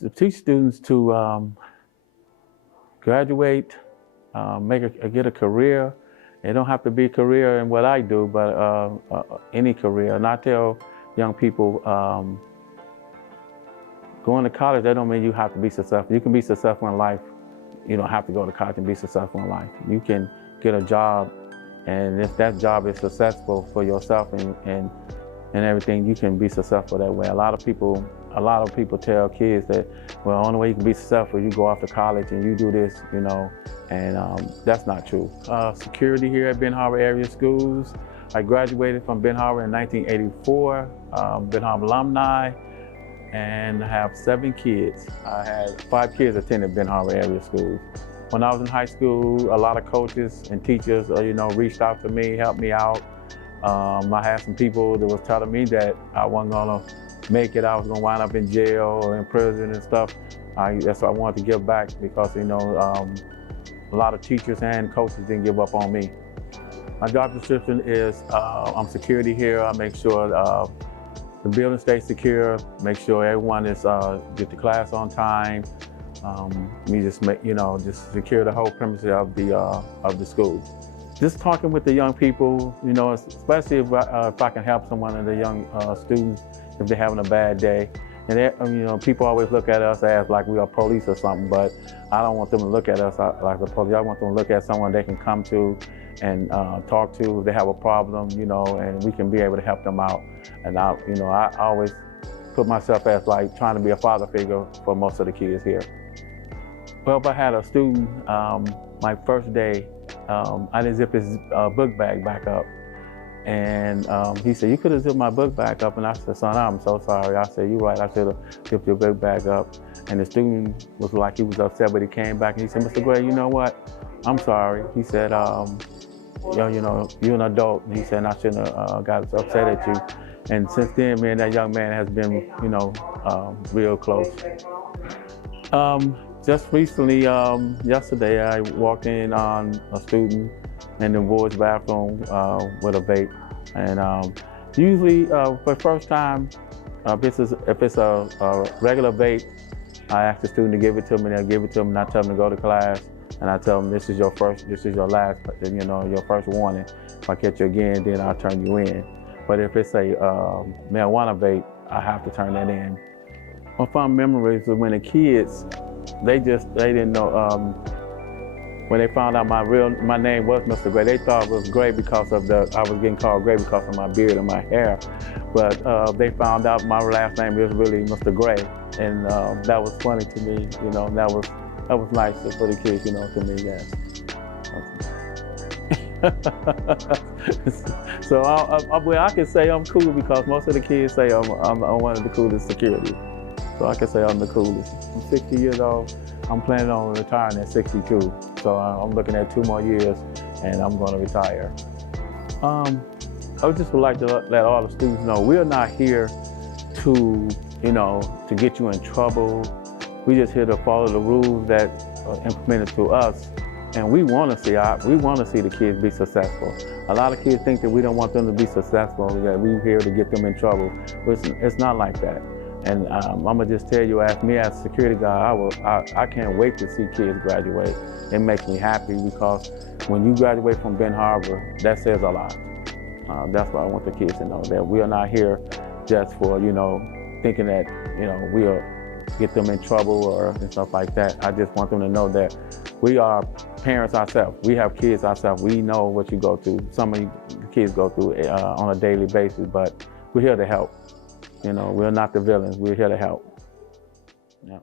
to teach students to graduate, get a career. It don't have to be a career in what I do, but any career. And I tell young people, going to college, that don't mean you have to be successful. You can be successful in life. You don't have to go to college and be successful in life. You can get a job, and if that job is successful for yourself and everything, you can be successful that way. A lot of people tell kids that, well, the only way you can be successful, you go off to college and you do this, you know, and that's not true. Security here at Ben Harbor Area Schools. I graduated from Ben Harbor in 1984, Ben Harbor alumni, and I have 7 kids. I had 5 kids attending Ben Harbor Area Schools. When I was in high school, a lot of coaches and teachers, you know, reached out to me, helped me out. I had some people that was telling me that I wasn't gonna make it, I was gonna wind up in jail or in prison and stuff. That's why I wanted to give back, because, you know, a lot of teachers and coaches didn't give up on me. My job description is I'm security here. I make sure the building stays secure, make sure everyone is get to class on time. We just just secure the whole premises of the school. Just talking with the young people, you know, especially if I can help someone of the young students if they're having a bad day. And you know, people always look at us as like we are police or something, but I don't want them to look at us like the police. I want them to look at someone they can come to and talk to if they have a problem, you know, and we can be able to help them out. And I always put myself as like trying to be a father figure for most of the kids here. Well, if I had a student, my first day, I didn't zip his book bag back up. And he said, "You could have zipped my book bag up." And I said, "Son, I'm so sorry." I said, "You're right, I should have zipped your book bag up." And the student was like, he was upset, but he came back and he said, "Mr. Gray, you know what? I'm sorry." He said, you know, you're an adult. And he said, "I shouldn't have got upset at you." And since then, me and that young man has been, you know, real close. Just recently, yesterday, I walked in on a student in the boys' bathroom with a vape. And usually, for the first time, if it's a regular vape, I ask the student to give it to me. They'll give it to them, and I tell them to go to class. And I tell them, this is your last, you know, your first warning. If I catch you again, then I'll turn you in. But if it's a marijuana vape, I have to turn that in. My fond memories of when the kids, they didn't know, when they found out my name was Mr. Gray, they thought it was Gray because of I was getting called Gray because of my beard and my hair. But they found out my last name is really Mr. Gray. And that was funny to me, you know, that was nice for the kids, you know, to me, yes. So I can say I'm cool because most of the kids say I'm one of the coolest security. So I can say I'm the coolest. I'm 60 years old. I'm planning on retiring at 62. So I'm looking at 2 more years and I'm going to retire. I just would like to let all the students know we're not here to, you know, to get you in trouble. We're just here to follow the rules that are implemented to us. And we want to see the kids be successful. A lot of kids think that we don't want them to be successful, that we're here to get them in trouble. But it's not like that. And I'm gonna just tell you, as me as a security guy, I can't wait to see kids graduate. It makes me happy because when you graduate from Ben Harbor, that says a lot. That's why I want the kids to know that we are not here just for, you know, thinking that, you know, we'll get them in trouble or and stuff like that. I just want them to know that we are parents ourselves. We have kids ourselves. We know what you go through. Some of you kids go through on a daily basis, but we're here to help. You know, we're not the villains. We're here to help. Yeah.